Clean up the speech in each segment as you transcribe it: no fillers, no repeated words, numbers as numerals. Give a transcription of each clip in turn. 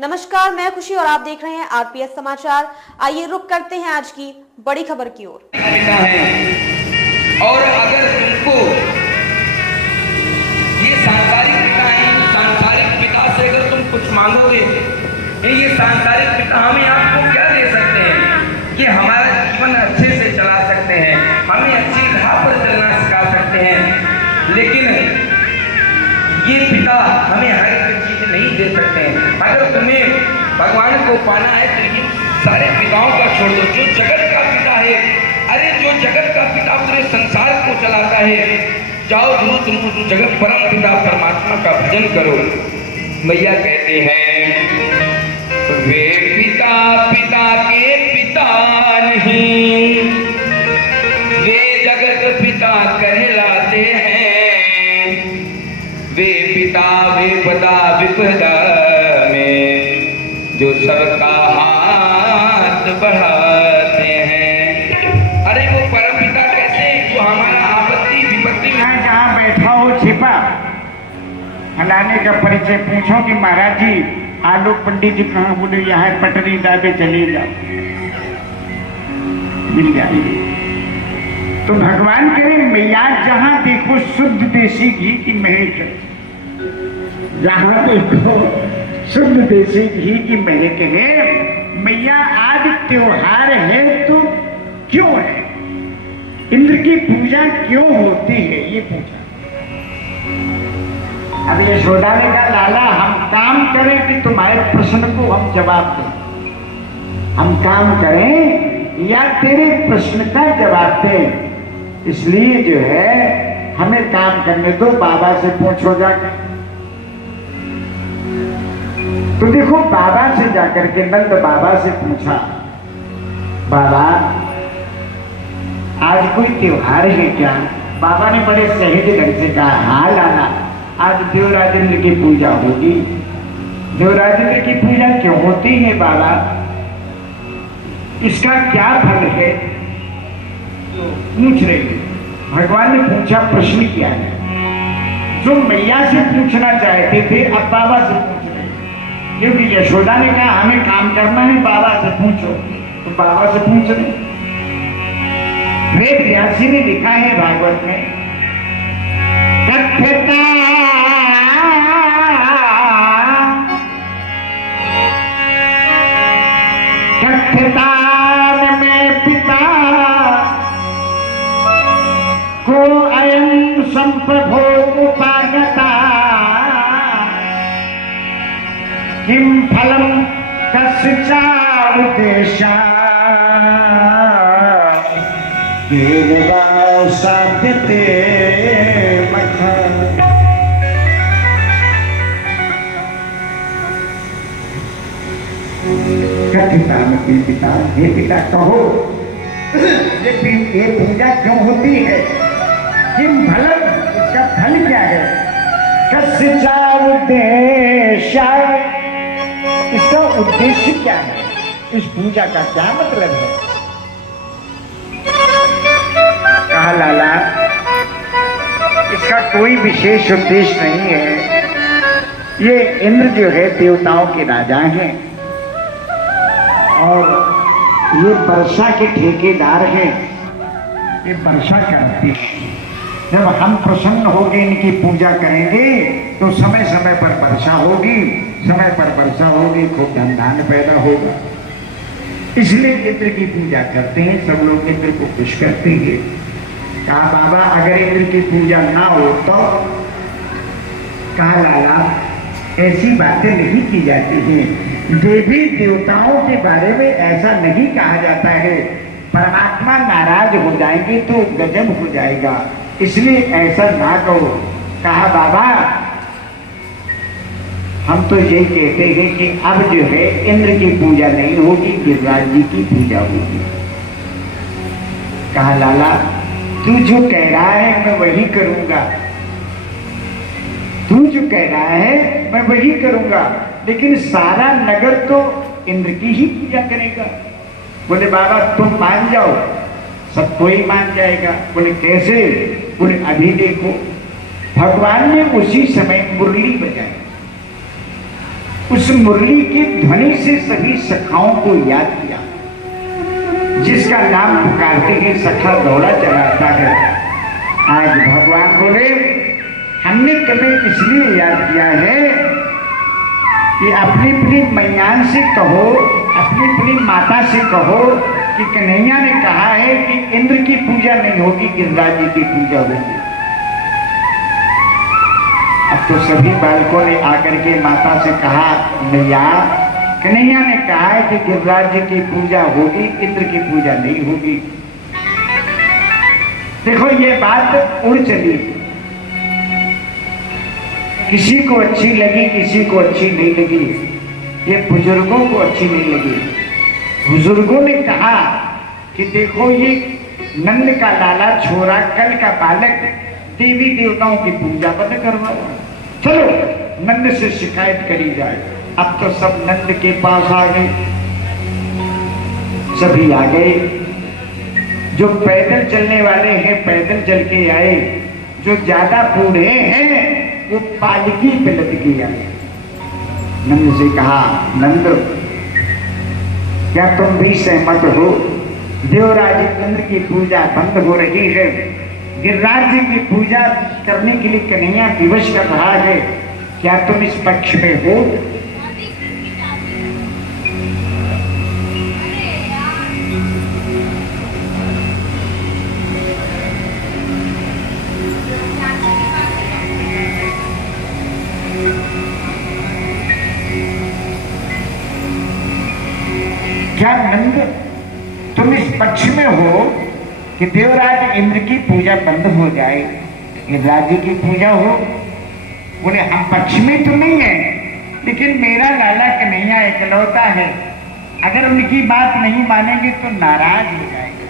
नमस्कार, मैं खुशी और आप देख रहे हैं आरपीएस समाचार। आइए रुक करते हैं आज की बड़ी खबर की ओर। और अगर तुमको ये सांसारिक पिता है, सांसारिक पिता से अगर तुम कुछ मांगोगे, ये सांसारिक पिता हमें आपको क्या दे सकते हैं कि हमारा जीवन अच्छे से चला सकते हैं, हमें अच्छी राह पर चलना सिखा सकते हैं, लेकिन ये पिता हमें हर एक चीज नहीं दे सकते हैं। अगर तुम्हें भगवान को पाना है तो ये सारे पिताओं का छोड़ दो। जो जगत का पिता है, अरे जो जगत का पिता पूरे संसार को चलाता है, जाओ तुम जगत परम पिता परमात्मा का भजन करो। मैया कहते हैं वे पिता पिता के पिता नहीं, वे जगत पिता कहलाते हैं। वे पिता विपदा विपदा में जो सबका हाथ बढ़ाते हैं। अरे वो परम पिता कैसे, वो हमारा आपत्ति विपत्ति में जहाँ बैठा हो छिपा फलाने का परिचय पूछो कि महाराज जी आलोक पंडित जी कहाँ, बोले यहाँ पटरी दाबे चले जाओ, मिल जाएगी। तो भगवान करे मैया जहाँ देखो शुद्ध देसी घी की महक है, जहाँ देखो शुद्ध देसी घी की महक है। मैया आज त्योहार है तो क्यों है, इंद्र की पूजा क्यों होती है, ये पूछा। अब यशोदा ने कहा लाला हम काम करें कि तुम्हारे प्रश्न को हम जवाब दें, हम काम करें या तेरे प्रश्न का जवाब दें। इसलिए जो है हमें काम करने दो, बाबा से पूछो जाकर। तो देखो बाबा से जाकर के नंद बाबा से पूछा, बाबा आज कोई त्योहार है क्या? बाबा ने बड़े सहज ढंग से कहा हाँ लाला, आज देवराजेंद्र की पूजा होगी। देवराजेंद्र की पूजा क्यों होती है बाबा, इसका क्या फल है? पूछ रहे। भगवान ने पूछा प्रश्न किया है, जो मैया से पूछना चाहते थे अब बाबा से पूछ रहे, क्योंकि यशोदा ने कहा हमें काम करना है, बाबा से पूछो, तो बाबा से पूछ रहे। वेद व्यासी ने लिखा है भागवत में, कथ्यता में पिता को अयं संप्रभो उपागता, किम फलम कस्य च उद्देश्य देवा साध्यते मथा। कथिता में पिता, हे पिता कहो ये पूजा क्यों होती है, किम फलम, इसका फल क्या है, कस्य च उद्देश्य, इसका उद्देश्य क्या है, इस पूजा का क्या मतलब है? कहा लाला इसका कोई विशेष उद्देश्य नहीं है, ये इंद्र जो है देवताओं के राजा हैं और ये वर्षा के ठेकेदार हैं, ये वर्षा करते हैं। जब हम प्रसन्न होकर इनकी पूजा करेंगे तो समय समय पर वर्षा होगी, समय पर वर्षा होगी, खूब धन धान पैदा होगा। इसलिए इंद्र की पूजा करते हैं, सब लोग इंद्र को खुश करते हैं। कहा बाबा अगर इंद्र की पूजा ना हो तो? कहा लाला ऐसी बातें नहीं की जाती हैं, देवी देवताओं के बारे में ऐसा नहीं कहा जाता है, परमात्मा नाराज हो जाएंगे तो गजब हो जाएगा, इसलिए ऐसा ना कहो। कहा बाबा हम तो यही कहते हैं कि अब जो है इंद्र की पूजा नहीं होगी, गिरिराज जी की पूजा होगी। कहा लाला तू जो कह रहा है मैं वही करूंगा, तू जो कह रहा है मैं वही करूंगा, लेकिन सारा नगर तो इंद्र की ही पूजा करेगा। बोले बाबा तुम मान जाओ, सब कोई मान जाएगा। बोले कैसे? बोले अभी देखो, भगवान ने उसी समय मुरली बजाई, उस मुरली की ध्वनि से सभी सखाओं को याद किया। जिसका नाम पुकारते ही सखा दौड़ा चलाता है। आज भगवान बोले हमने तुम्हें इसलिए याद किया है कि अपनी अपनी मैयान से कहो, अपनी अपनी माता से कहो कि कन्हैया ने कहा है कि इंद्र की पूजा नहीं होगी, गिरिराज जी की पूजा होगी। अब तो सभी बालकों ने आकर के माता से कहा मैया, कन्हैया ने कहा है कि गिरिराज जी की पूजा होगी, इंद्र की पूजा नहीं होगी। देखो ये बात उड़ चली, किसी को अच्छी लगी, किसी को अच्छी नहीं लगी। ये बुजुर्गों को अच्छी नहीं लगी। बुजुर्गों ने कहा कि देखो ये नंद का लाला छोरा, कल का बालक देवी देवताओं की पूजा बंद करवा, चलो नंद से शिकायत करी जाए। अब तो सब नंद के पास आ गए, सभी आ गए। जो पैदल चलने वाले हैं पैदल चल के आए, जो ज्यादा बूढ़े हैं वो पालकी पे लटके आए। नंद से कहा नंद क्या तुम भी सहमत हो? देवराज इंद्र की पूजा बंद हो रही है, गिरिराज जी की पूजा करने के लिए कन्हैया विवश कर रहा है, क्या तुम इस पक्ष में हो? क्या नंद तुम इस पक्ष में हो कि देवराज इंद्र की पूजा बंद हो जाए, गिरिराज जी की पूजा हो? बोले हम पक्ष में तो नहीं है, लेकिन मेरा लाला कन्हैया इकलौता है, अगर उनकी बात नहीं मानेंगे तो नाराज हो जाएंगे।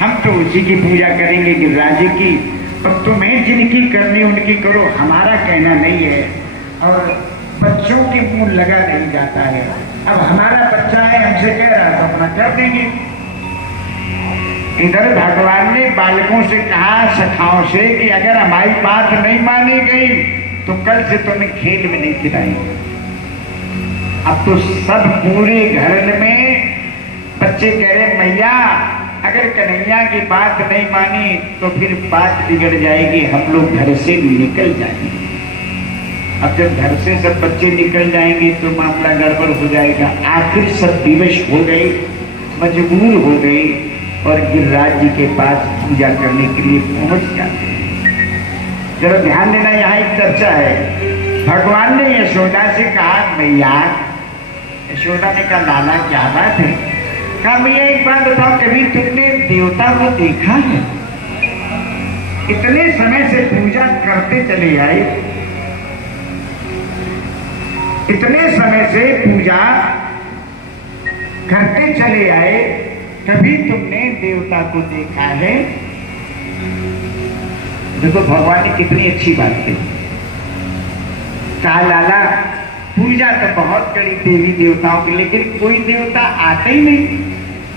हम तो उसी की पूजा करेंगे गिरिराज जी की, और तुम्हें जिनकी करनी उनकी करो, हमारा कहना नहीं है। और बच्चों के मुंह लगा नहीं जाता है। अब हमारा बच्चा है, हमसे कह रहा है तो अपना कर देंगे। इधर भगवान ने बालकों से कहा, सखाओं से, कि अगर हमारी बात नहीं मानी गई तो कल से तुम्हें खेल में नहीं खिलाएंगे। अब तो सब पूरे घर में बच्चे कह रहे मैया अगर कन्हैया की बात नहीं मानी तो फिर बात बिगड़ जाएगी, हम लोग घर से निकल जाएंगे। अब जब घर से सब बच्चे निकल जाएंगे तो मामला गड़बड़ हो जाएगा। आखिर सब विवश हो गए, मजबूर हो गए और गिरिराज जी के पास पूजा करने के लिए पहुंच जाते हैं। जरा ध्यान देना, यहाँ एक चर्चा है। भगवान ने यशोदा से कहा मैया, यशोदा ने कहा लाला क्या बात है? कहा मैया एक बात बताओ, कभी तुमने देवता को देखा है? इतने समय से पूजा करते चले आए, इतने समय से पूजा करते चले आए, कभी तुमने देवता को देखा है? देखो भगवान ने कितनी अच्छी बात कही। कहा लाला पूजा तो बहुत करी देवी देवताओं की, लेकिन कोई देवता आते ही नहीं,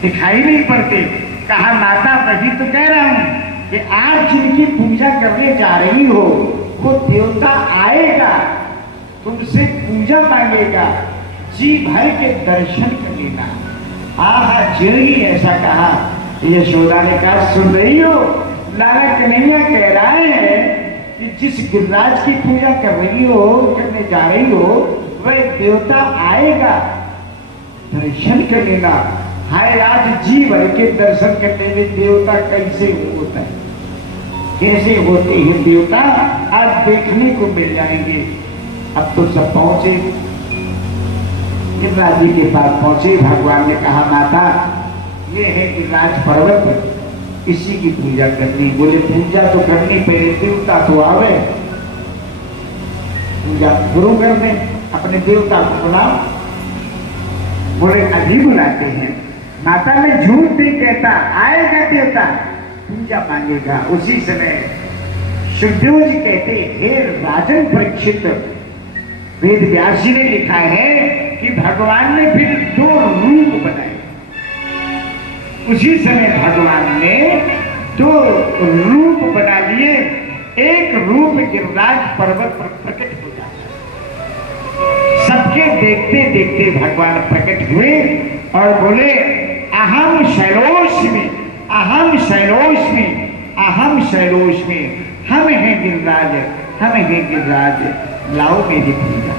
दिखाई नहीं पड़ते। कहा माता वही तो कह रहा हूं कि आज जिनकी पूजा करने जा रही हो वो देवता आएगा, तुमसे पूजा मांगेगा, जी भर के दर्शन कर लेना। आहा जो ही ऐसा कहा, यशोदा ने कहा सुन रही हो, लाला कन्हैया कह रहे हैं कि जिस गिरिराज की पूजा कर रही हो, करने जा रही हो, वह देवता आएगा, दर्शन कर लेना। हाय आज जी भर के दर्शन करने में देवता कैसे होता है, कैसे होते हैं देवता, आज देखने को मिल जाएंगे। अब तो सब पहुंचे, गिरिराज जी के पास पहुंचे। भगवान ने कहा माता ये है गिरिराज पर्वत, इसी की पूजा करनी। बोले पूजा तो करनी पहले देवता तो आवे, पूजा शुरू कर दे, अपने देवता को बुलाओ। बोले अभी बुलाते हैं। माता ने झूठ नहीं कहता, आएगा देवता, पूजा मांगेगा। उसी समय सुखदेव जी कहते हे राजन परीक्षित, वेद व्यास जी ने लिखा है कि भगवान ने फिर दो रूप बनाए। उसी समय भगवान ने दो रूप बना लिए। एक रूप गिरिराज पर्वत पर प्रकट हो जाता है, सब सबके देखते देखते भगवान प्रकट हुए और बोले अहम शैलोष्मी, अहम शैलोष्मी, अहम शैलोष्मी, हम हैं गिरिराज, हम हैं गिरिराज, लाओ मेरी पूजा।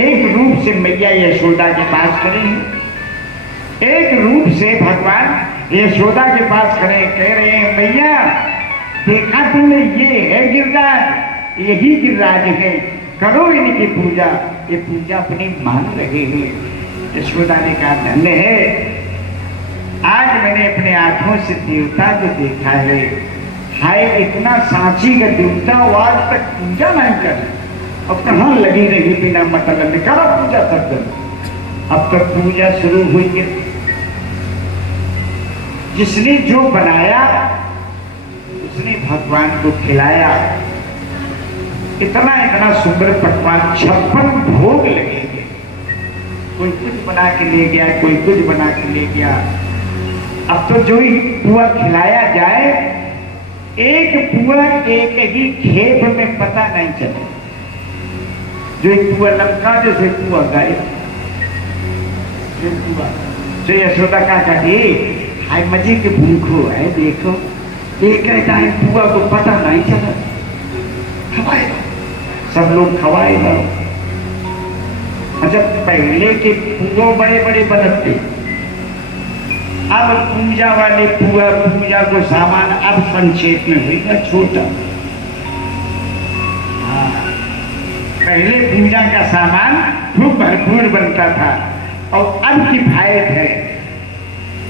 एक रूप से मैया यशोदा के पास खड़े हैं, एक रूप से भगवान यशोदा के पास खड़े कह रहे हैं मैया देखा तुमने, ये है गिरिराज, यही गिरिराज है, करो इनकी पूजा। ये पूजा अपनी मान रहे हैं। यशोदा ने कहा धन्य है, आज मैंने अपने आंखों से देवता को देखा है। हाय इतना सांची का देवता वो आज तक पूजा नहीं कर, अब कहाँ लगी रही बिना मतलब में, करो पूजा सब दिन। अब तक पूजा शुरू हुई है। जिसने जो बनाया उसने भगवान को खिलाया। इतना इतना सुंदर पकवान, 56 भोग लगेंगे। कोई कुछ बना के ले गया, कोई कुछ बना के ले गया। अब तो जो ही पुआ खिलाया जाए, एक पुआ एक ही खेप में पता नहीं चले। जो एक पुआ लमका जैसे पुआ गाय, जो यशोदा का कहे हाय मजे के भूखो है, देखो एक टाइम पुआ को पता नहीं चला, खवाए सब लोग खवाए ना। अच्छा पहले के पुआ बड़े बड़े बनते, अब पूजा वाले पुआ, पूजा को सामान अब संक्षेप में हुई छोटा। हाँ, पहले पूजा का सामान खूब भरपूर बनता था और अब किफायत है।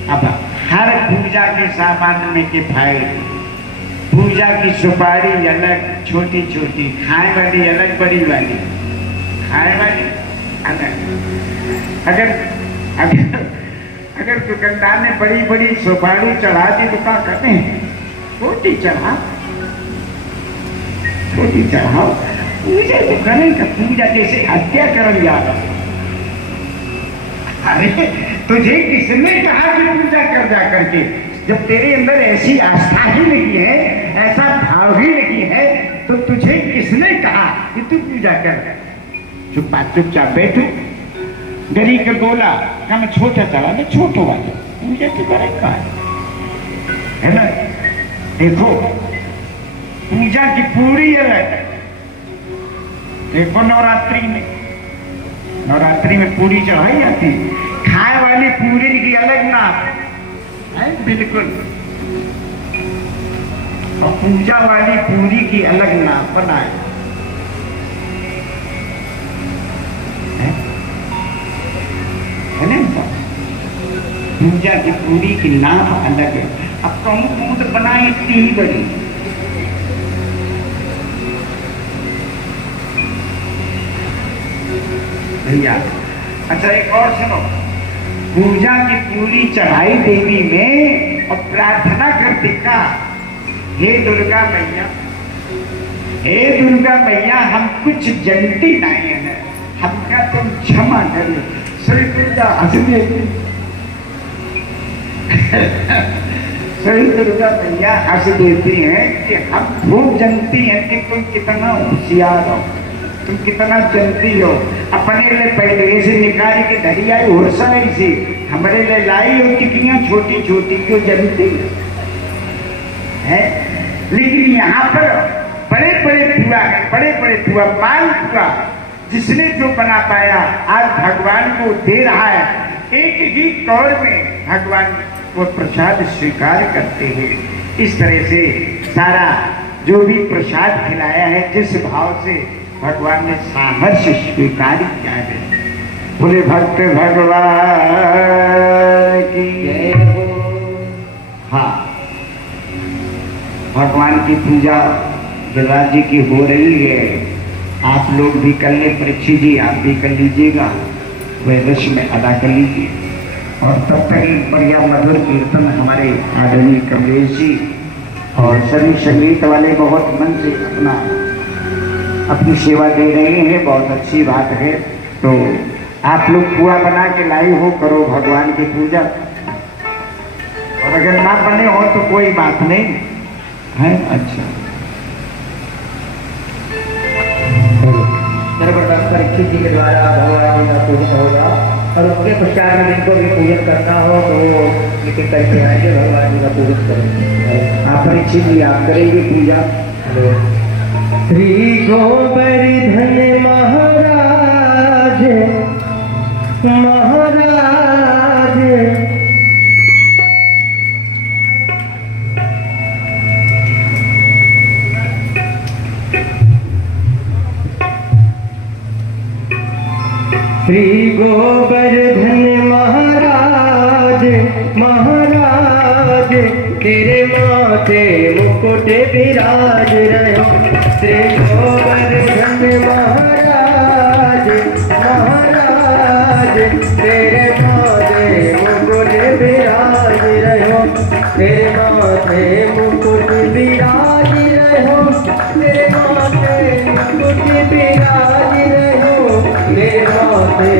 अब हर पूजा के सामान में किफायत। पूजा की सुपारी अलग छोटी छोटी, खाए वाली अलग बड़ी वाली, खाए वाली अलग। अगर अगर अगर दुकानदार ने बड़ी बड़ी सुपारी चढ़ा दी तो क्या कहते हैं, छोटी चढ़ा, छोटी चढ़ाओ। पूजा तो करेगा, पूजा जैसे हत्या कर लिया। अरे तुझे किसने कहा कि पूजा कर जा करके? जब तेरे अंदर ऐसी आस्था ही नहीं है, ऐसा भाव ही नहीं है, तो तुझे किसने कहा कि तू पूजा कर? चुपचाप बैठो। गरी का गोला का मैं छोटा चला तो छोटो वाला पूजा की करेगा है ना। देखो पूजा की पूरी अलग। देखो नवरात्रि में पूरी चढ़ाई जाती, खाए वाली पूरी की अलग नाप है बिल्कुल, और पूजा वाली पूरी की अलग नाप बनाए है ना। पूजा की पूरी की नाप अलग है। अब कौन बनाए इतनी ही बड़ी, भैया। अच्छा एक और सुनो, पूजा की पूरी चढ़ाई देवी में और प्रार्थना करते का, हे दुर्गा मैया, हे दुर्गा मैया, हम कुछ जनती नहीं है, हमका तुम क्षमा करो। श्री दुर्गा हंस देती, श्री दुर्गा मैया हंस देती हैं कि हम खूब जनती हैं कि तुम कितना होशियार हो, तुम कितना जनती हो। अपने लिए पहले से निकाल के धरी आई होरसा ऐसी, हमारे लिए लाई हो टिकियां छोटी छोटी जो जनती है। लेकिन यहाँ पर बड़े बड़े पुआ है, बड़े बड़े पुआ, माल पुआ, जिसने जो बना पाया आज भगवान को दे रहा है। एक ही कौर में भगवान वो प्रसाद स्वीकार करते हैं। इस तरह से सारा जो भी प्रसाद खिलाया है, जिस भाव से भगवान ने साहस स्वीकार किया है। बोले भक्त भगवान की जय हो। हाँ, भगवान की पूजा गिरिराज जी की हो रही है। आप लोग भी कर ले, परीक्षित जी आप भी कर लीजिएगा, वह रश में अदा कर लीजिए। और तब तक बढ़िया मधुर कीर्तन हमारे आदरणीय कमलेश जी और सभी संगीत वाले बहुत मन से अपनी सेवा दे रहे हैं, बहुत अच्छी बात है। तो आप लोग पुआ बना के लाई हो, करो भगवान की पूजा। और अगर ना बने हो तो कोई बात नहीं है। अच्छा, परीक्षित जी के द्वारा भगवान जी का पूजन होगा और उनके पश्चात में जिनको भी पूजन करना हो तो वो मीटिंग करके आएंगे, भगवान जी का पूजन करेंगे। आप परिचित जी आप करेंगे पूजा। श्री गोवर्धन महाराज महाराज श्री गोवर्धन महाराज महाराज तेरे माथे मुकुट विराज रहो। श्री गोवर्धन महाराज महाराज तेरे माथे मुकुट विराज रहो। तेरे माथे मुकुट विराज रहो। तेरे माथे मुकुट विराज रहो। मेरे माथे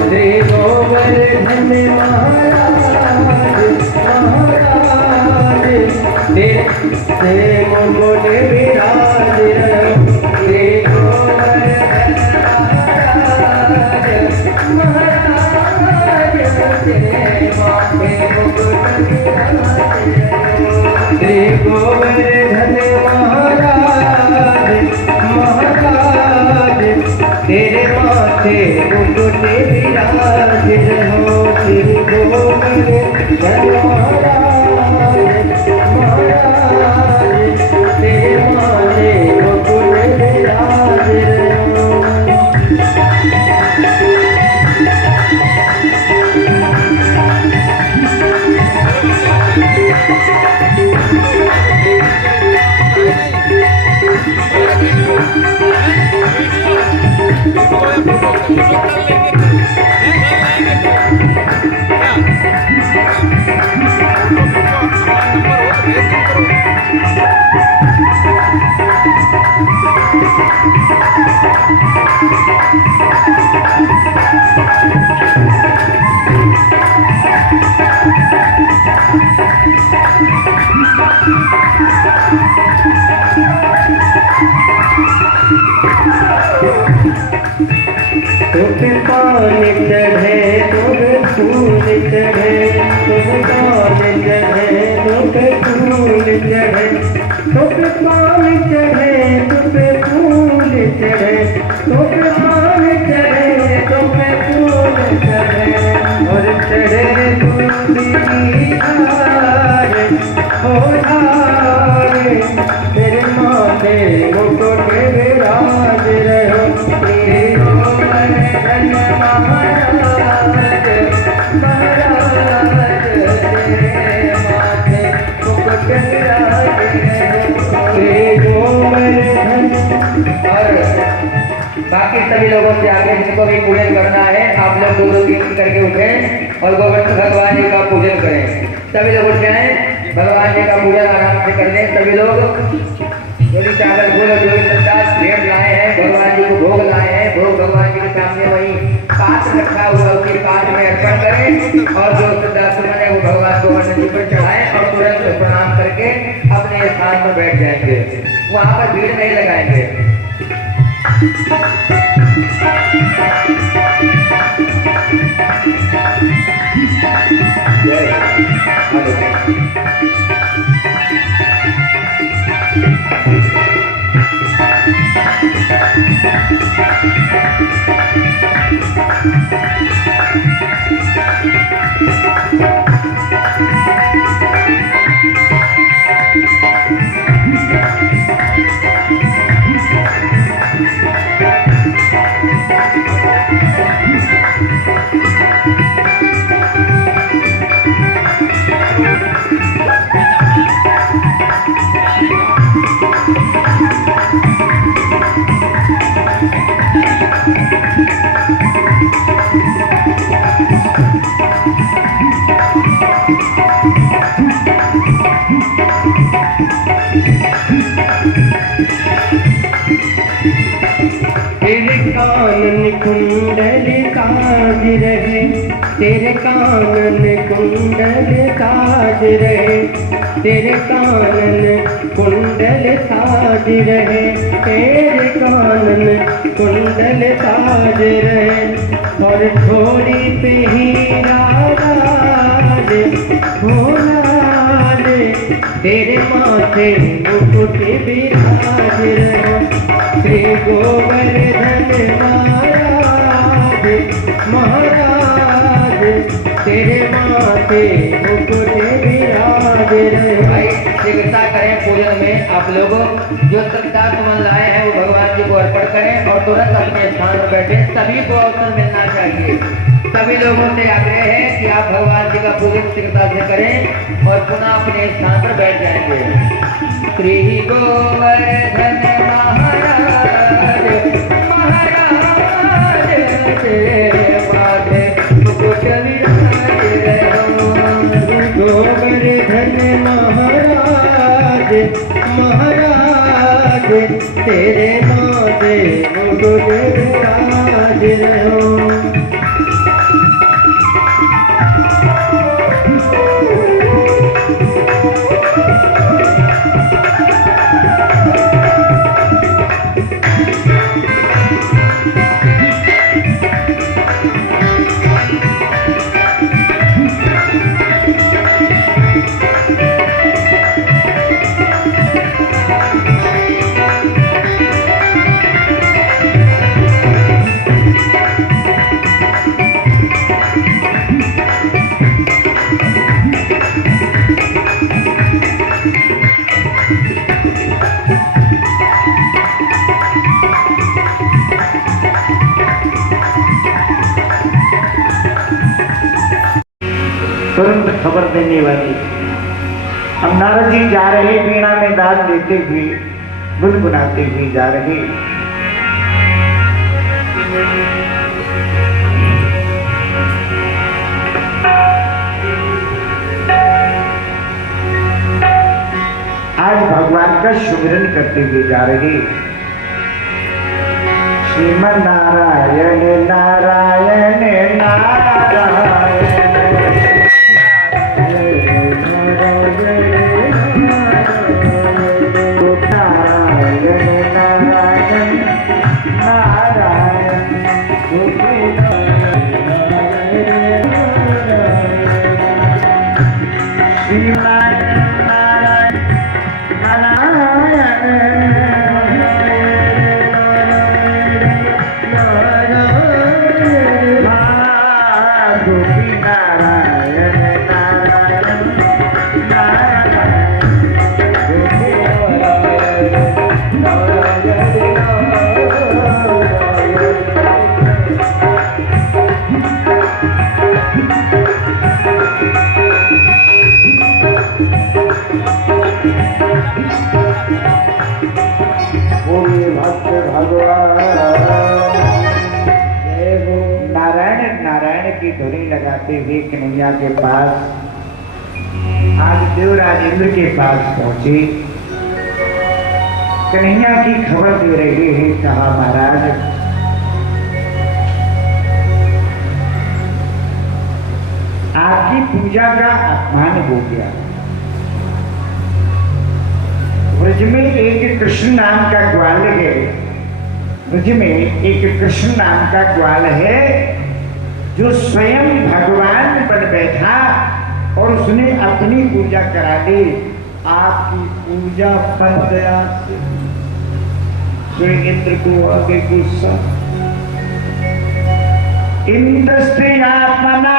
श्री गोवर्धन महाराज महाराज तेरे मुकुट विराज रहो। श्री गोवर्धन महाराज तेरे माथे मुकुट विराज रहो। श्री गोवर्धन महाराज महाराज तेरे माथे मुकुट विराज रहो। श्री गोवर्धन महाराज महाराज तेरे माथे मुकुट विराज रहो। तुम पान चढ़े तुम फूल चढ़े। तुम पान चढ़े तुम फूल चढ़े। तुम पान चढ़े तुम फूल चढ़े। तुम पान चढ़े तुम फूल चढ़े। और चढ़े दूध की धार हो धारे तेरे माथे मुकुट विराज रहो। श्री गोवर्धन महाराज महाराज तेरे माथे मुकुट विराज रहो। श्री गोवर्धन। और बाकी सभी लोगों से आगे जिनको भी पूजन करना है आप लोग दो दो तीन करके उठें और गोवर्धन भगवान जी का पूजन करें। सभी लोग उठ जाएं, भगवान जी का पूजन आराम से कर लें। सभी लोग जो भी चावल फूल जो भी प्रसाद भेंट लाए हैं भगवान जी को भोग लाए हैं, भोग भगवान जी के सामने वही पात्र रखा हुआ उसी पात्र में अर्पण करें और जो श्रद्धासुमन है वो भगवान गोवर्धन जी पर चढ़ाएं और तुरंत प्रणाम करके अपने स्थान पर बैठ जाएंगे। वहां पर भीड़ नहीं लगाएंगे। तेरे कानन कुंडल ताज रहे, तेरे कानन कुंडल ताज रहे, तेरे कानन कुंडल साज रहे, तेरे कानन कुंडल साज रहे, और थोड़ी पे हीरा राज भोला रे, तेरे माथे मुकुट विराज रहे, श्री गोवर्धन महाराज महाराज, तेरे माथे मुकुट विराज रहे। भाई शीघ्रता करें पूजन में, आप लोग जो श्रद्धा सुमन लाए हैं वो भगवान जी को अर्पण करें और तुरंत अपने स्थान पर बैठे। सभी को अवसर मिलना चाहिए। सभी लोगों से आग्रह है कि आप भगवान जी का पूजन शीघ्रता से करें और पुनः अपने स्थान पर बैठ जाएंगे। श्री गोवर्धन महाराज महाराज, तेरे माथे मुकुट विराज रहे, गोवर्धन महाराज महाराज, तेरे माथे मुकुट विराज रहे। तुरंत खबर देने वाली। अब नारद जी जा रहे, वीणा में दाद लेते हुए गुनगुनाते हुए जा रहे। आज भगवान का सुमिरन करते हुए जा रहे। श्रीमन नारायण नारायण नारायण, लगाते हुए कन्हैया के पास आज देवराज इंद्र के पास पहुंचे। कन्हैया की खबर दे रहे हैं। कहा महाराज आपकी पूजा का अपमान हो गया। ब्रज में एक कृष्ण नाम का ग्वाल है, ब्रज में एक कृष्ण नाम का ग्वाल है जो स्वयं भगवान बन बैठा और उसने अपनी पूजा करा दी। आपकी पूजा फल दया से इंद्र को आगे गुस्सा। इंद्रस्त्रियात्मना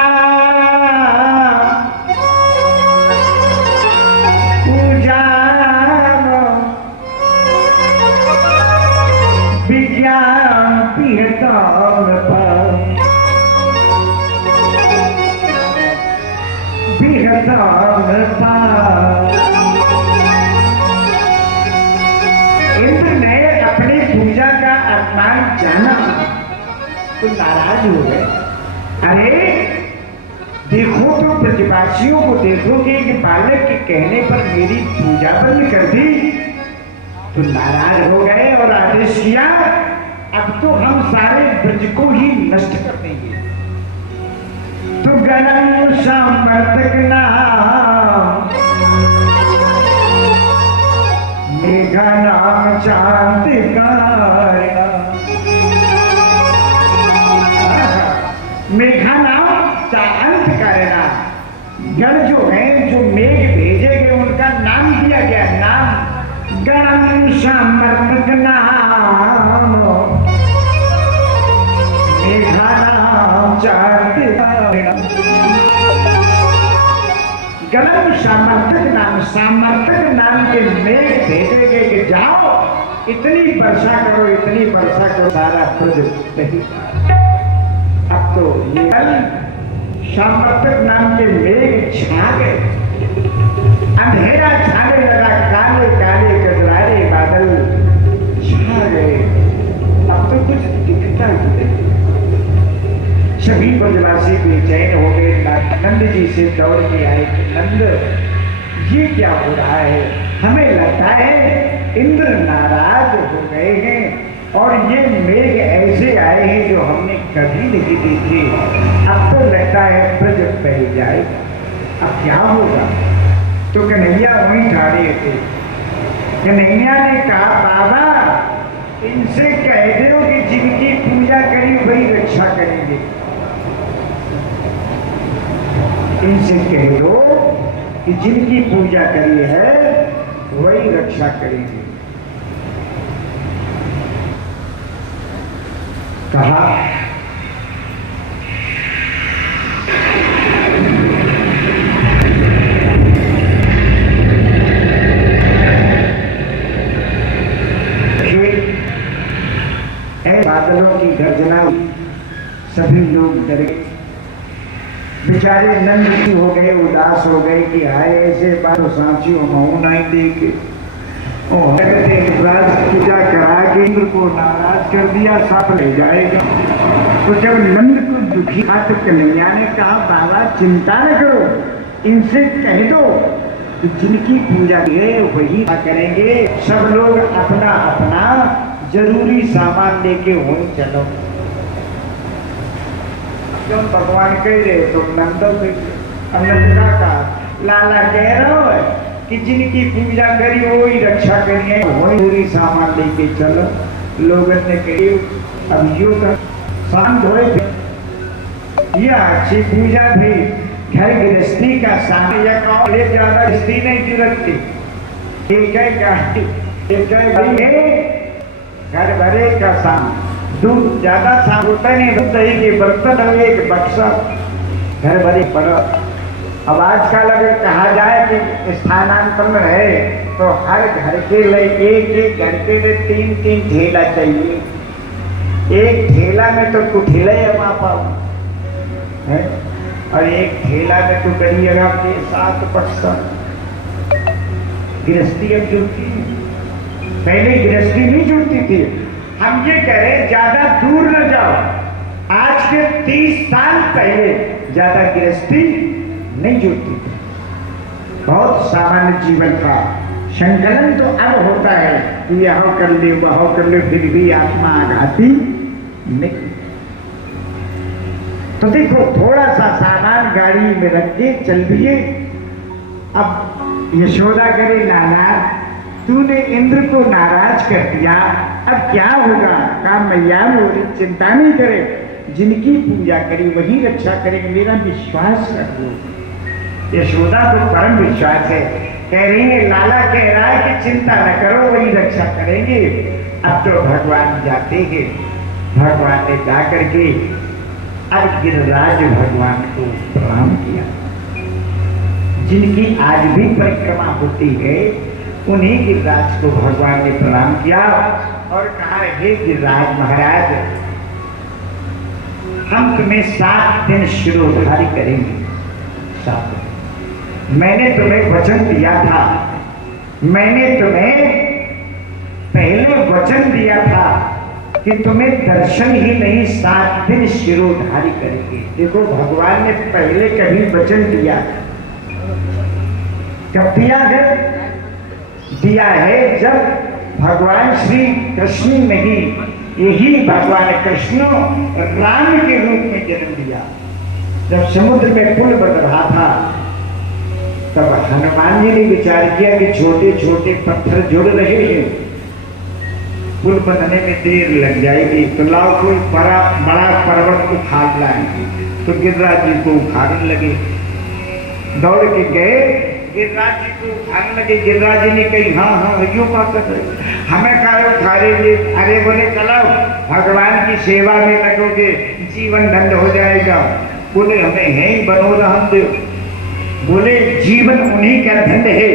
पूजा विज्ञान पीहता इंद्र ने अपनी पूजा का अपमान जाना तो नाराज हो गए। अरे देखो तो ब्रजवासियों को देखोगे कि बालक के कहने पर मेरी पूजा बंद कर दी तो नाराज हो गए और आदेश किया अब तो हम सारे ब्रज को ही नष्ट कर देंगे। तो गणम संवर्तक नाम मेघा नाम चांद कारणा, मेघा नाम चांद कारणा। गण जो है, जो मेघ भेजे गए, उनका नाम दिया गया, नाम गण समर्थक नाम, मेघा नाम चांद कारणा। गलम सामर्थक नाम, सामर्थक नाम के मेघ भेजे गए कि जाओ इतनी वर्षा करो, इतनी वर्षा करो, सारा ब्रज नहीं। अब तो ये सामर्थक नाम के मेघ छा गए, अंधेरा छाने लगा, काले काले गजरारे बादल छा गए। अब तो कुछ दिखता नहीं। सभी ब्रजवासी बेचैन हो गए, नंद जी से दौड़ के आए कि नंद ये क्या हो रहा है? हमें लगता है इंद्र नाराज हो गए हैं और ये मेघ ऐसे आए हैं जो हमने कभी नहीं देखे। अब तो लगता है ब्रज बह जाएगा, अब क्या होगा? तो कन्हैया वहीं खड़े थे। कन्हैया ने कहा बाबा इनसे कह दो कि जिनकी पूजा करी वही रक्षा करेंगे। इनसे कह दो कि जिनकी पूजा करी है वही रक्षा करेंगे। कहा बादलों की गर्जना, सभी लोग डरे। बेचारे नंद जी हो गए, उदास हो गए कि हाय ऐसे बात सांची महू नहीं देखे। पूजा करा के इंद्र को नाराज कर दिया, साफ ले जाएगा। तो जब नंद को दुखी था तो कन्हैया ने कहा बाबा चिंता न करो, इनसे कह दो कि जिनकी पूजा है वही करेंगे। सब लोग अपना अपना जरूरी सामान लेके वहीं चलो। जब भगवान कह रहे तो नंदा का लाला कह रहा है कि जिनकी पूजा करी वो ही रक्षा करिए, वही पूरी सामान लेके चलो। लोगों ने कही अब यो कर शांत हो, यह अच्छी पूजा भी घर गृहस्थी का सामान या कहो ले ज्यादा गृहस्थी नहीं जरूरत एक है घर भरे का सामान। दूध ज्यादा सामान होता नहीं, दूध दही के बर्तन हो एक बक्सा घर भरे पड़ा। अब आजकल अगर कहा जाए कि स्थानांतरण है तो हर घर के लिए एक घर के लिए 3-3 ठेला चाहिए। एक ठेला में तो कुठेला मापा है और एक ठेला में तो करिएगा के 7 बक्सा। गृहस्थी अब जुड़ती है, पहले गृहस्थी नहीं जुड़ती थी। हम ये कह रहे ज्यादा दूर न जाओ, आज के 30 साल पहले ज्यादा गृहस्थी नहीं जुड़ती थी, बहुत सामान्य जीवन था। संकलन तो अब होता है कि यह कर ले वह कर ले, फिर भी आत्मा आघाती नहीं। तो देखो थोड़ा सा सामान गाड़ी में रख के चल दिए। अब यशोदा करे नाना तूने इंद्र को नाराज कर दिया, अब क्या होगा? कहा मैया मोरी चिंता नहीं करे, जिनकी पूजा करी वही रक्षा करेंगे, मेरा विश्वास कर दो। यशोदा तो परम विश्वास है, कह रही है लाला कह रहा है कि चिंता न करो वही रक्षा करेंगे। अब तो भगवान जाते हैं, भगवान ने जा करके अब गिरिराज भगवान को प्रणाम किया। जिनकी आज भी परिक्रमा होती है उन्हीं गिरिराज को भगवान ने प्रणाम किया और कहा हे गिरिराज महाराज हम तुम्हें 7 दिन शिरोधारी करेंगे। 7 मैंने तुम्हें वचन दिया था, मैंने तुम्हें पहले वचन दिया था कि तुम्हें दर्शन ही नहीं 7 दिन शिरोधारी करेंगे। देखो भगवान ने पहले कभी वचन दिया, कब दिया है? दिया है जब भगवान श्री कृष्ण ने ही यही भगवान कृष्ण राम के रूप में जन्म दिया। जब समुद्र में पुल बन रहा था तब हनुमान जी ने विचार किया कि छोटे छोटे पत्थर जुड़ रहे हैं, पुल बनने में देर लग जाएगी, तो लाओ कोई बड़ा पर्वत उखाड़ लाएंगे। तो गिरिराज जी को उखाड़ने लगे, दौड़ के गए, गिरिराज जी को उखाड़ने लगे। गिरिराज जी ने कही हाँ यूँ बात कर रहे, हमें काहे उखाड़ेंगे? अरे बोले चलो भगवान की सेवा में लगोगे, जीवन धन्य हो जाएगा। बोले हमें है ही बनो रहम दो। बोले जीवन उन्हीं का धन्य है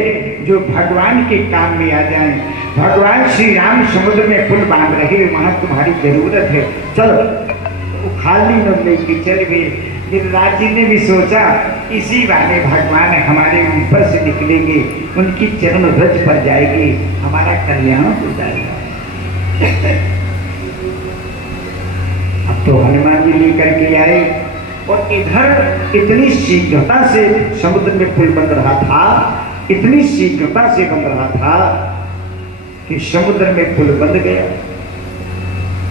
जो भगवान के काम में आ जाए। भगवान श्री राम समुद्र में पुल बांध रहे, वहां तुम्हारी जरूरत है, चलो। उखाड़ ली और लेके चल गए। गिरिराज जी ने भी सोचा इसी बहाने भगवान हमारे ऊपर से निकलेंगे, उनकी चरण रज पर जाएगी, हमारा कल्याण हो जाएगा। अब तो हनुमान जी लेकर के आए और इधर इतनी शीघ्रता से समुद्र में पुल बन रहा था, इतनी शीघ्रता से बन रहा था कि समुद्र में पुल बंद गया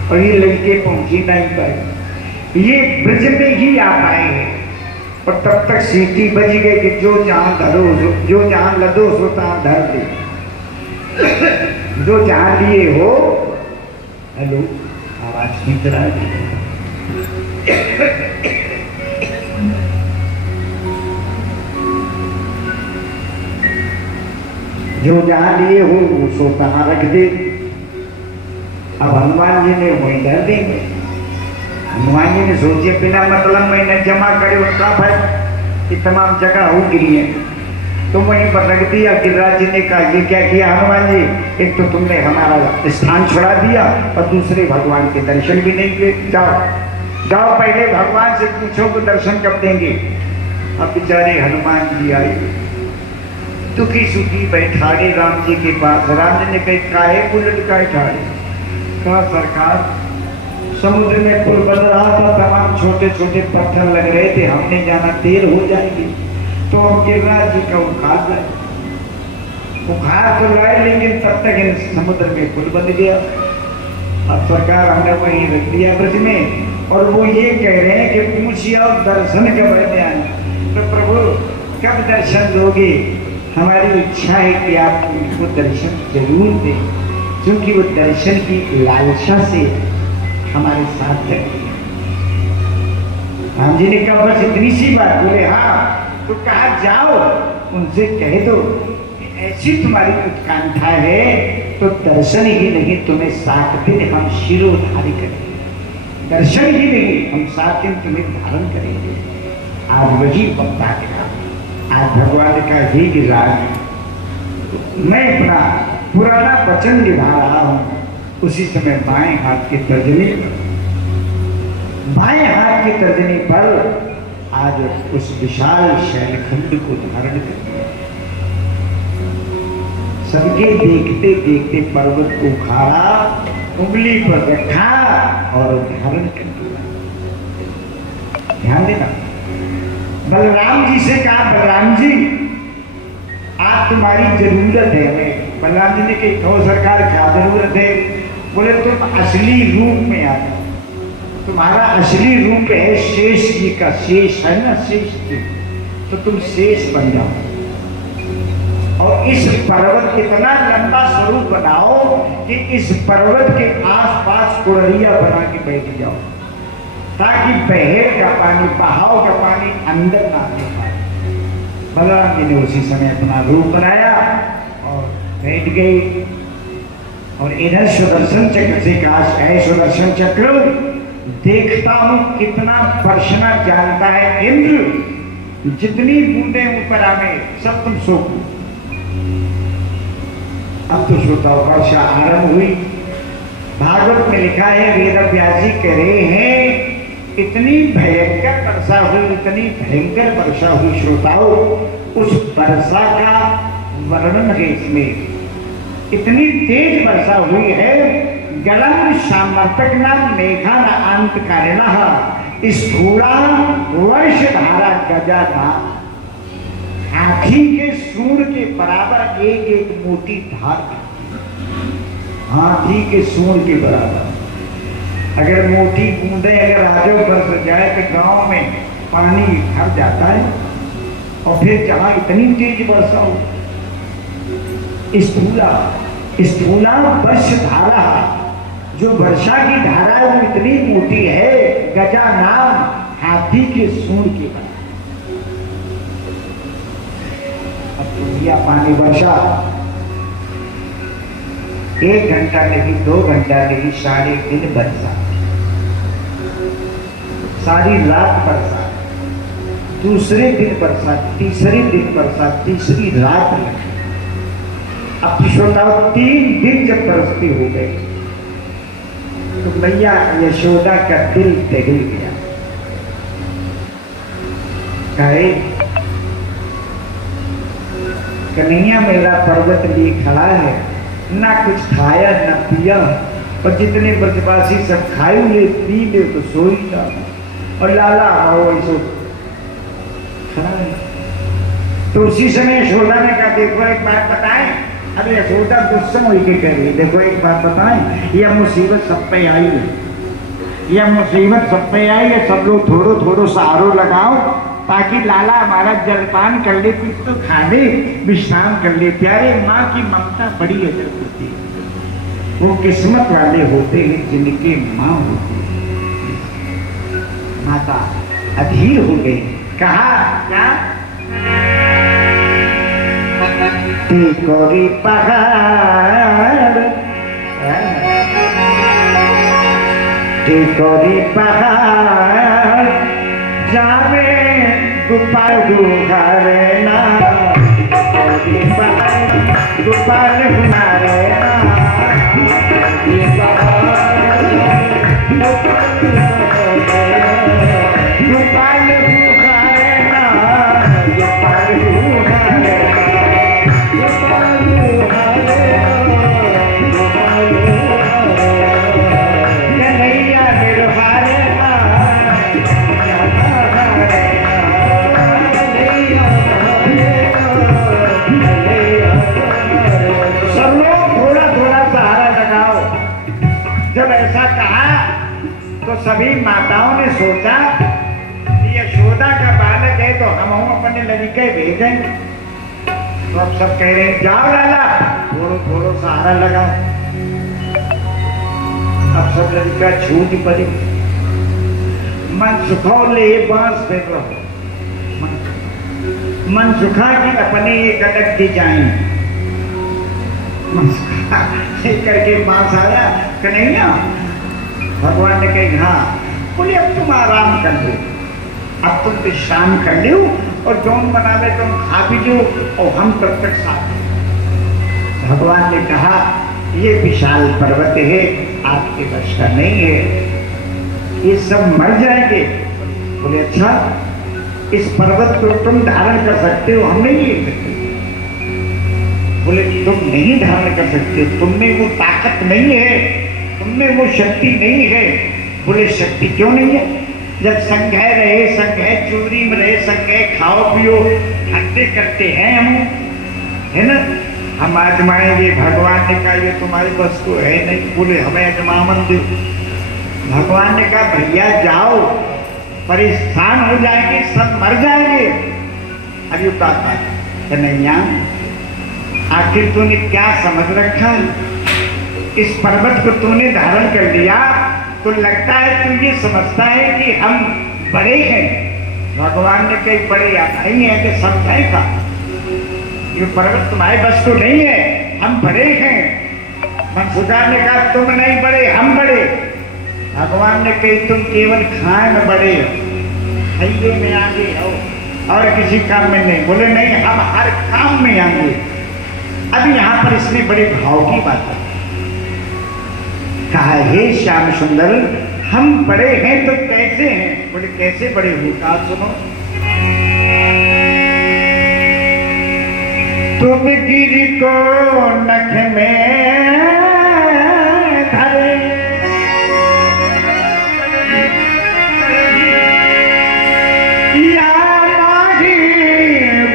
और ये लड़के पहुंची नहीं पाए। ये ब्रज में ही आ पाए हैं और तब तक सीटी बज गई कि जो जहां धरो, जो जहां लदो सो तहां धर दे, जो जहां लिए हो। हेलो, आवाज ठीक तरह जो जहां लिए हो वो सो तहां रख दे। अब हनुमान जी ने वही धर देंगे। हनुमान जी ने सोचे बिना मतलब में न जमा करे उसका भाई कि तमाम जगह हो गिरी है, तो वहीं पर रख दिया। गिरिराज जी ने कहा ये क्या किया हनुमान जी, एक तो तुमने हमारा स्थान छुड़ा दिया और दूसरे भगवान के दर्शन भी नहीं किए। जाओ पहले भगवान से पूछो कि दर्शन कब देंगे। अब बेचारे हनुमान जी आए, दुखी सुखी बैठाड़े राम जी के पास। राम जी ने कही काहे बुलट का ठाड़े? कहा सरकार समुद्र में पुल बन रहा था, तमाम छोटे छोटे पत्थर लग रहे थे, हमने जाना देर हो जाएगी, तो गिरिराज जी का उखाड़ तो लाए, लेकिन तब तक समुद्र में पुल बन गया। अब सरकार हमने वहीं रख दिया ब्रज में, और वो ये कह रहे हैं कि पूछिए और दर्शन कब आए। तो प्रभु कब दर्शन दोगे? हमारी इच्छा है कि आप उनको दर्शन जरूर दें, क्योंकि वो दर्शन की लालसा से हमारे साथ लगे। राम जी ने कहा बस इतनी सी बात? बोले हाँ। तो कहा जाओ उनसे कह दो ऐसी तुम्हारी उत्कंठा है तो दर्शन ही नहीं, तुम्हें 7 दिन हम शिरोधारी करेंगे। दर्शन ही नहीं, हम 7 दिन तुम्हें धारण करेंगे। आज वही वक्त आ गया। आज भगवान का ही गिरिराज, मैं अपना पुराना वचन निभा रहा हूं। उसी समय बाएं हाथ की तर्जनी पर आज उस विशाल शैलखंड को धारण कर दिया। सबके देखते देखते पर्वत को उखाड़ा, उंगली पर रखा और धारण कर दिया। ध्यान देना, बलराम जी से कहा बलराम जी आज तुम्हारी जरूरत है हमें। बलराम जी ने कही कहो सरकार क्या जरूरत है? बोले तुम असली रूप में आ जाओ। तुम्हारा असली रूप है शेष जी का, शेष है ना शेष जी, तो तुम शेष बन जाओ और इस पर्वत इतना लंबा स्वरूप बनाओ कि इस पर्वत के आसपास कुड़रिया बना के बैठ जाओ, ताकि बहेर का पानी, बहाव का पानी अंदर ना आ पाए। बलराम जी ने उसी समय अपना रूप बनाया और बैठ गए। और इधर सुदर्शन चक्र से कहा है सुदर्शन चक्र, देखता हूं कितना वर्षना जानता है इंद्र, जितनी बूंदे ऊपर आवे सब तुम सो। अब तो श्रोता वर्षा आरंभ हुई। भागवत में लिखा है, वेद व्यास जी कह रहे हैं इतनी भयंकर वर्षा हुई, इतनी भयंकर वर्षा हुई श्रोताओं, उस वर्षा का वर्णन है इसमें। इतनी तेज वर्षा हुई है, गलन सामर्थक न मेघा न अंत कारिण स्थूला वर्ष धारा गजा था। हाथी के सूंड के बराबर एक एक मोटी धार, हाथी के सूंड के बराबर। अगर मोटी बूंदे अगर आजो बरस जाए तो गांव में पानी भर जाता है और फिर जहां इतनी तेज वर्षा हो, स्थूला वर्ष धारा, जो वर्षा की धारा है वो इतनी मोटी है, गजा नाम हाथी के सूंड के बराबर। अब तो दिया पानी वर्षा 1 घंटा नहीं, 2 घंटा नहीं, सारे दिन बरसा, सारी रात बरसा, दूसरे दिन बरसा, तीसरे दिन बरसा, तीसरी रात लगी। अब यशोदा 3 दिन जब बरसती हो गई तो मैया यशोदा का दिल दहल गया। कहे कन्हैया मेरा पर्वत लिए खड़ा है, ना कुछ खाया ना पिया, और जितने ब्रजवासी सब खाए ले पी ले तो सो ही जा, और लाला आओ ऐसो खड़ा है। तो उसी समय यशोदा ने कहा देखो एक बात बताएं। अरे यशोदा गुस्सा हो के कह रही, देखो एक बात बताएं, यह मुसीबत सब पे आई है, यह मुसीबत सब पे आई है, सब लोग थोड़ो थोड़ो सहारो लगाओ ताकि लाला हमारा जलपान कर ले, कुछ तो खा ले, विश्राम कर ले। प्यारे माँ की ममता बड़ी अजब होती है, वो किस्मत वाले होते हैं जिनके माँ होती है। माता अधीर हो गई, कहा क्या टिकोरी पहाड़, टिकोरी पहाड़ जावे गोपाल घरे ना, टिकोरी पहाड़ गोपाल घरे ना, गोपाल घरे ना, गोपाल घरे तो सभी माताओं ने सोचा कि यशोदा का बालक है तो हम अपने लड़के भेजें। तो अब सब कह रहे हैं जाओ लाला, थोड़ो थोड़ो सहारा लगाओ। अब सब लड़का छूट पड़े, मन सुखो ले बांस पे रहो, मन सुखा की अपने एक अलग डिजाइन, मन सुखा करके बांस आया। कन्हैया भगवान ने कही हाँ, बोले अब तुम आराम कर लो, अब तुम विश्राम कर लो और जौन बना ले तुम खा भी लो और हम तब तक साथ। भगवान ने कहा ये विशाल पर्वत है, आपके वश का नहीं है, ये सब मर जाएंगे। बोले अच्छा, इस पर्वत को तुम धारण कर सकते हो, हम नहीं ले सकते। बोले तुम नहीं धारण कर सकते, तुमने वो ताकत नहीं है, तुमने वो शक्ति नहीं है। बोले शक्ति क्यों नहीं है? जब संघय रहे, संघय चोरी में रहे, संघय खाओ पियो हत्ते करते हैं हम, है ना, हम आजमाएंगे। भगवान ने कहा ये तुम्हारी बस तो है नहीं। बोले हमें आजमावन दो। भगवान ने कहा भैया जाओ, परेशान हो जाएंगे, सब मर जाएंगे। अभी कहा कन्हैया आखिर तूने क्या समझ रखा? इस पर्वत को तूने धारण कर लिया तो लगता है तू ये समझता है कि हम बड़े हैं। भगवान ने कई बड़े नहीं है कि समझाएगा, ये पर्वत तुम्हारे बस तो नहीं है, हम बड़े हैं। मनसुखा ने कहा तुम नहीं बड़े, हम बड़े। भगवान ने कही तुम केवल खाए में बड़े हो, खाइए में आगे हो और किसी काम में नहीं। बोले नहीं, हम हर काम में आगे। अब यहाँ पर इसमें बड़े भाव की बात है। कहा हे श्याम सुंदर, हम बड़े हैं तो कैसे हैं? बोले कैसे बड़े हो? कहा सुनो, तुम गिरी को नख में धरे, या नहीं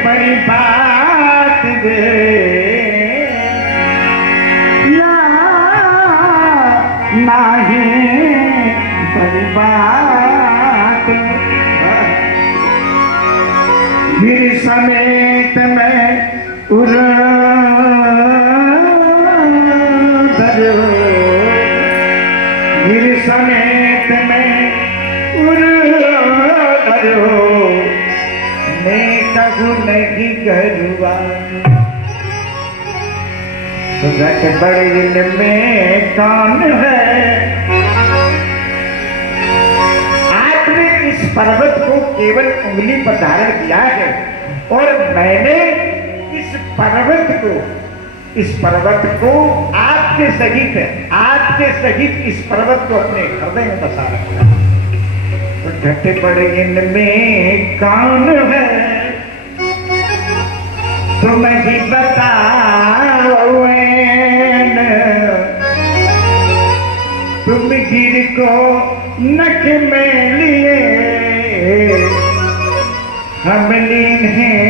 बड़ी बात दे, नहीं बड़ी बात गिर समेत मैं उड़ाधर गिर समेत मैं उड़ाधर मैं कहूँ नहीं गरुआ रख बड़े दिल में कौन है। आपने इस पर्वत को केवल उंगली पर धारण किया है और मैंने इस पर्वत को आपके सहित इस पर्वत को अपने हृदय में बसा रखा। तो घट बड़े इनमें कौन है तुम ही बताओ तुम गिर को नख में लिए हम लीन हैं।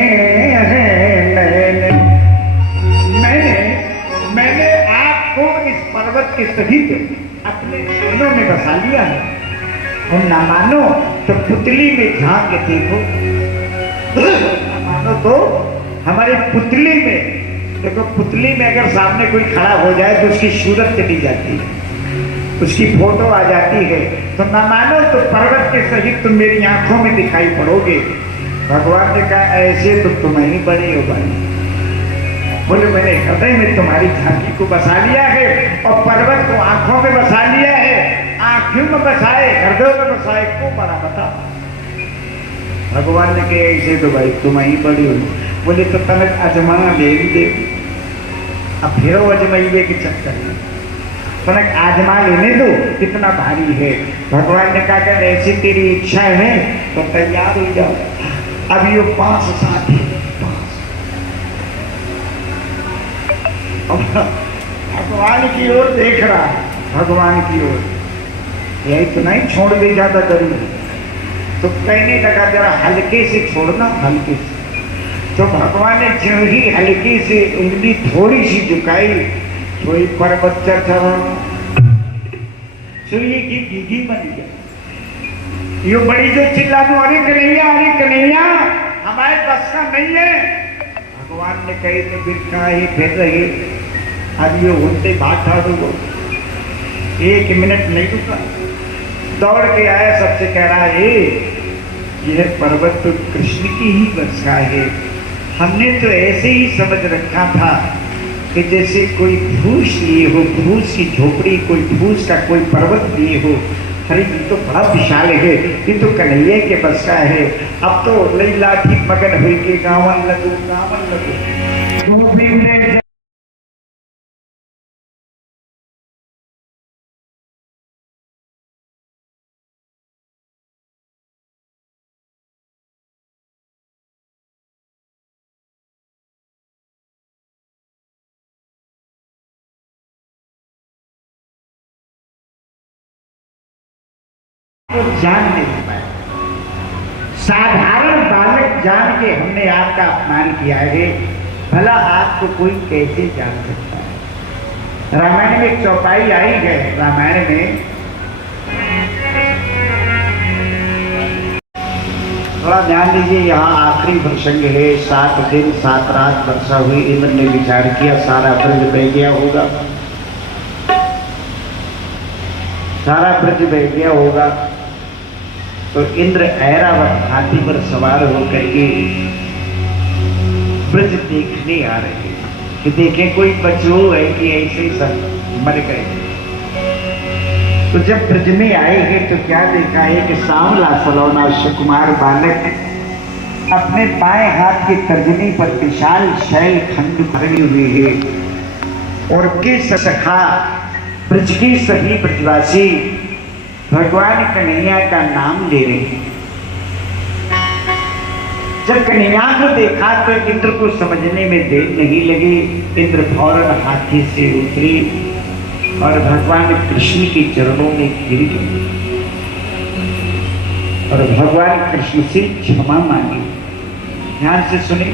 मैंने आपको इस पर्वत के सहित अपने नैनों में बसा लिया है और ना मानो तो पुतली में झांक के देखो। ना मानो तो हमारे पुतली में देखो, पुतली में अगर सामने कोई खड़ा हो जाए तो उसकी सूरत चली जाती है, उसकी फोटो आ जाती है। तो ना मानो तो पर्वत के सहित तुम मेरी आंखों में दिखाई पड़ोगे। भगवान ने कहा ऐसे तो तुम ही बड़े हो भाई। बोले मैंने हृदय में तुम्हारी झांकी को बसा लिया है और पर्वत को आंखों में बसा लिया है। आंखों में बसाए हृदय में बसाए को बड़ा बता। भगवान ने कहा ऐसे तो भाई तुम ही बड़ी हो। बोले तो तने अजमा ले दे। अब फिर अजमाइए के चक्कर में तनक आजमा लेने दो कितना भारी है। भगवान ने कहा कि ऐसी तेरी इच्छा है तो तैयार हो जाओ। अब ये 5 साथी भगवान की ओर देख रहा है, भगवान की ओर। यही तो नहीं छोड़ दे जाता करूँ तो कहने लगा जरा हल्के से छोड़ना, हल्के से। तो भगवान ने जो ही हल्की से उंगली थोड़ी सी झुकाई तो एक पर्वत चढ़ा सूर्य की गीगी बन गया। ये बड़ी जो चिल्ला दो अरे कन्हैया हमारे बस का नहीं है। भगवान ने कही तो बिरखा ही फिर रही। अब ये होते भागा दो 1 मिनट नहीं रुका, दौड़ के आया, सबसे कह रहा है यह पर्वत तो कृष्ण की ही वर्षा है। हमने तो ऐसे ही समझ रखा था कि जैसे कोई फूस लिए हो, फूस की झोपड़ी, कोई फूस का कोई पर्वत लिए हो। अरे ये तो बड़ा विशाल है, ये तो कन्हैया के बस का है। अब तो लैला की मगन हुई के गावन लगो जान नहीं पाए। साधारण बालक जान के हमने आपका अपमान किया है, भला आपको कोई कैसे जान सकता है। रामायण में एक चौपाई आई है, रामायण में थोड़ा ध्यान दीजिए। यहाँ आखिरी प्रसंग है। 7 दिन 7 रात वर्षा हुई। इंद्र ने विचार किया सारा ब्रज बह गया होगा, सारा ब्रज बह गया होगा। तो इंद्र ऐरावत हाथी पर सवार होकर के ब्रज देखने आ रहे हैं कि देखें कोई बच्चों है कि ऐसे सब मर गए। तो जब ब्रज में आए हैं तो क्या देखा है कि सांवला सलौना सुकुमार बालक अपने बाएं हाथ की तर्जनी पर विशाल शैल खंड भरे हुए है और के सखा ब्रज के सभी ब्रजवासी भगवान कन्हैया का नाम ले रहे हैं। जब कन्हैया को देखा तो इंद्र को समझने में देर नहीं लगी। इंद्र फौरन हाथी से उतरी और भगवान कृष्ण के चरणों में गिर गए और भगवान कृष्ण से क्षमा मांगी। ध्यान से सुने।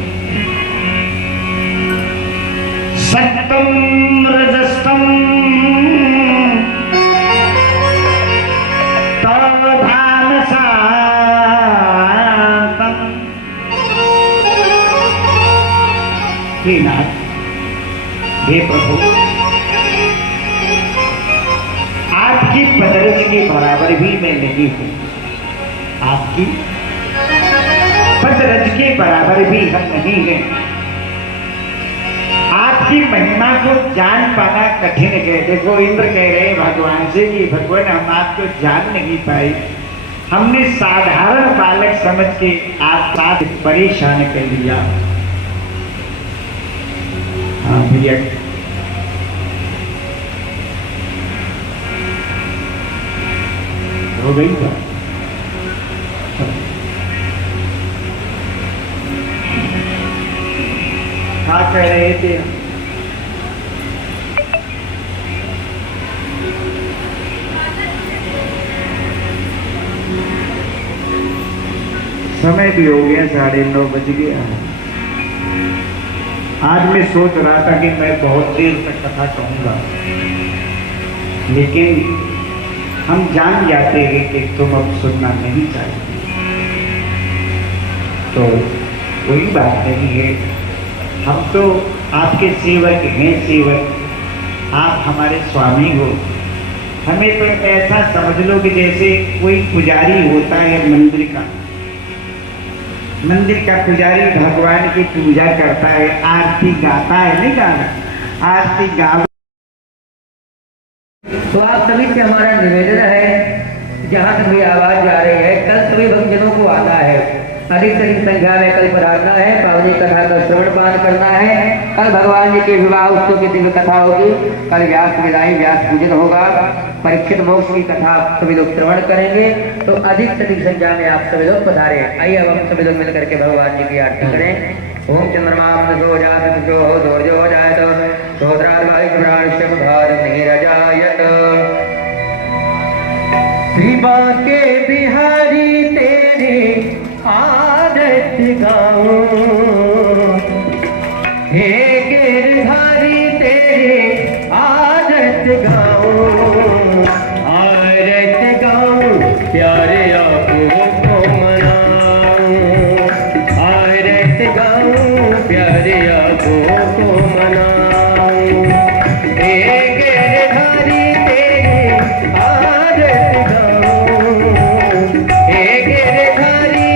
सत्यम रजस्तम हे नाथ, हे प्रभु, आपकी पदरज के बराबर भी मैं नहीं हूं, आपकी पदरज के बराबर भी हम नहीं हैं। आपकी महिमा को जान पाना कठिन है। देखो इंद्र कह रहे भगवान से कि भगवान हम आपको जान नहीं पाए, हमने साधारण बालक समझ के आप साथ परेशान कर लिया। हाँ भैया, हो गई बात। क्या कह रहे थे? समय भी हो गया, 9:30 बज गया। आज मैं सोच रहा था कि मैं बहुत देर तक कथा कहूंगा, लेकिन हम जान जाते हैं कि तुम अब सुनना नहीं चाहते, तो कोई बात नहीं है। हम तो आपके सेवक हैं, सेवक, आप हमारे स्वामी हो। हमें तो ऐसा समझ लो कि जैसे कोई पुजारी होता है मंदिर का पुजारी भगवान की पूजा करता है, आरती गाता है, नहीं गाना, आरती गा। तो आप सभी से हमारा निवेदन है, जहाँ तक भी आवाज जा रही है, कल सभी भक्तजनों को आना है, अधिक से अधिक संख्या में कल पधारना है, पावनी कथा का श्रवण पान करना है। कल भगवान जी के विवाह उत्सव की दिव्य कथा होगी, कल व्यास विदाई व्यास पूजन होगा, परीक्षित मोक्ष की कथा सभी लोग श्रवण करेंगे। तो अधिक से अधिक संख्या में आप सभी लोग पधारे। आइए अब हम सभी लोग मिलकर के भगवान जी की आरती करें। ओम चंद्रमा हो जात जो हो धोर्य हो जायत श्री बांके बिहारी तेरे आदत गाऊं, हे गिरधारी तेरे आदत गाऊं, आरत गाऊं प्यारे आपको को मनाऊं, आरत गाऊं प्यारे आपको को मनाऊं, हे गिरधारी तेरे आदत गाऊं, हे गिरधारी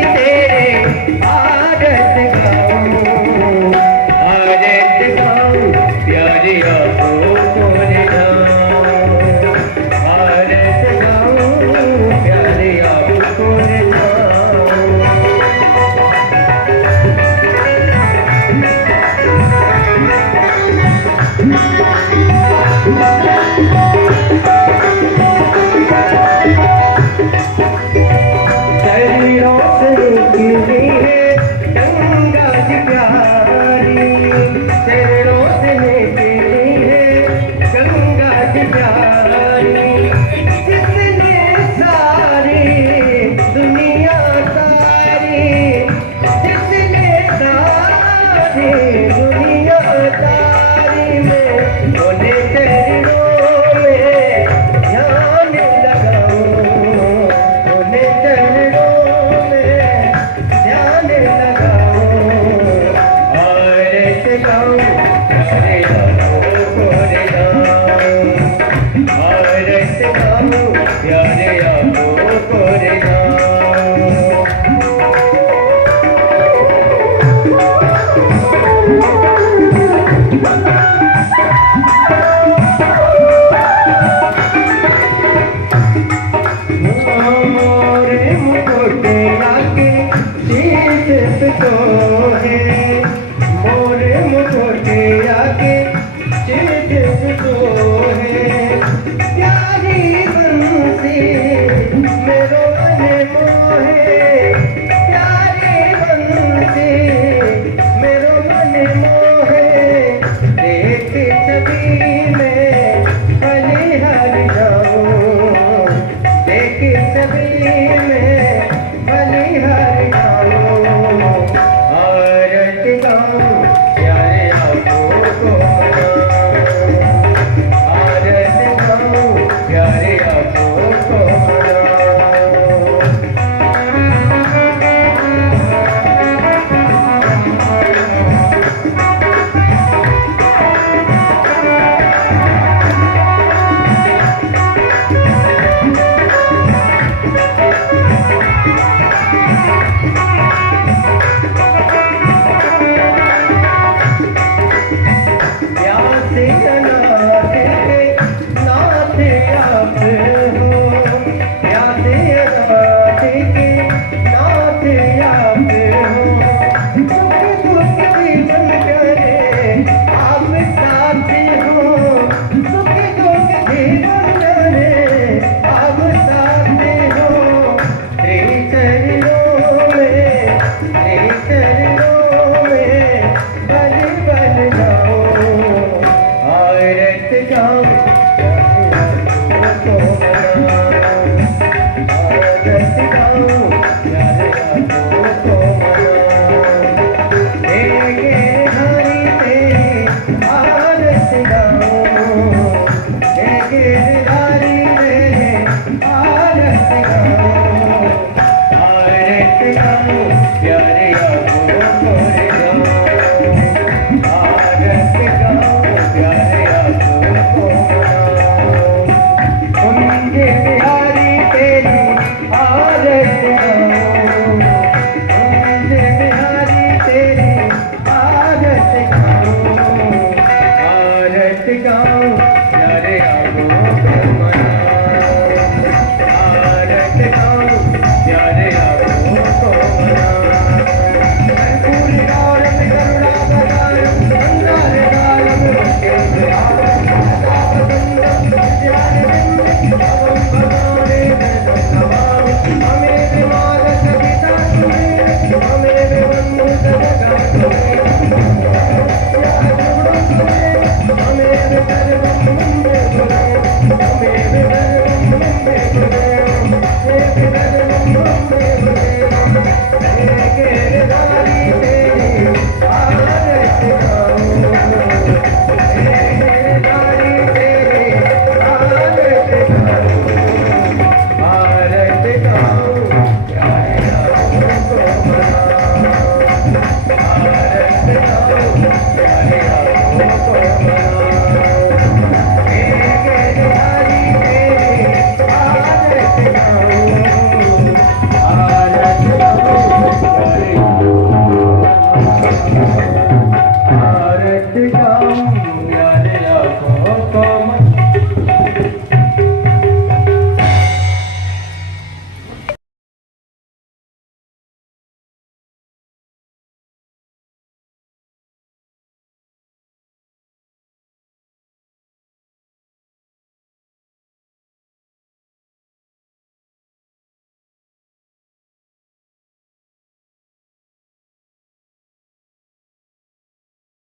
तो है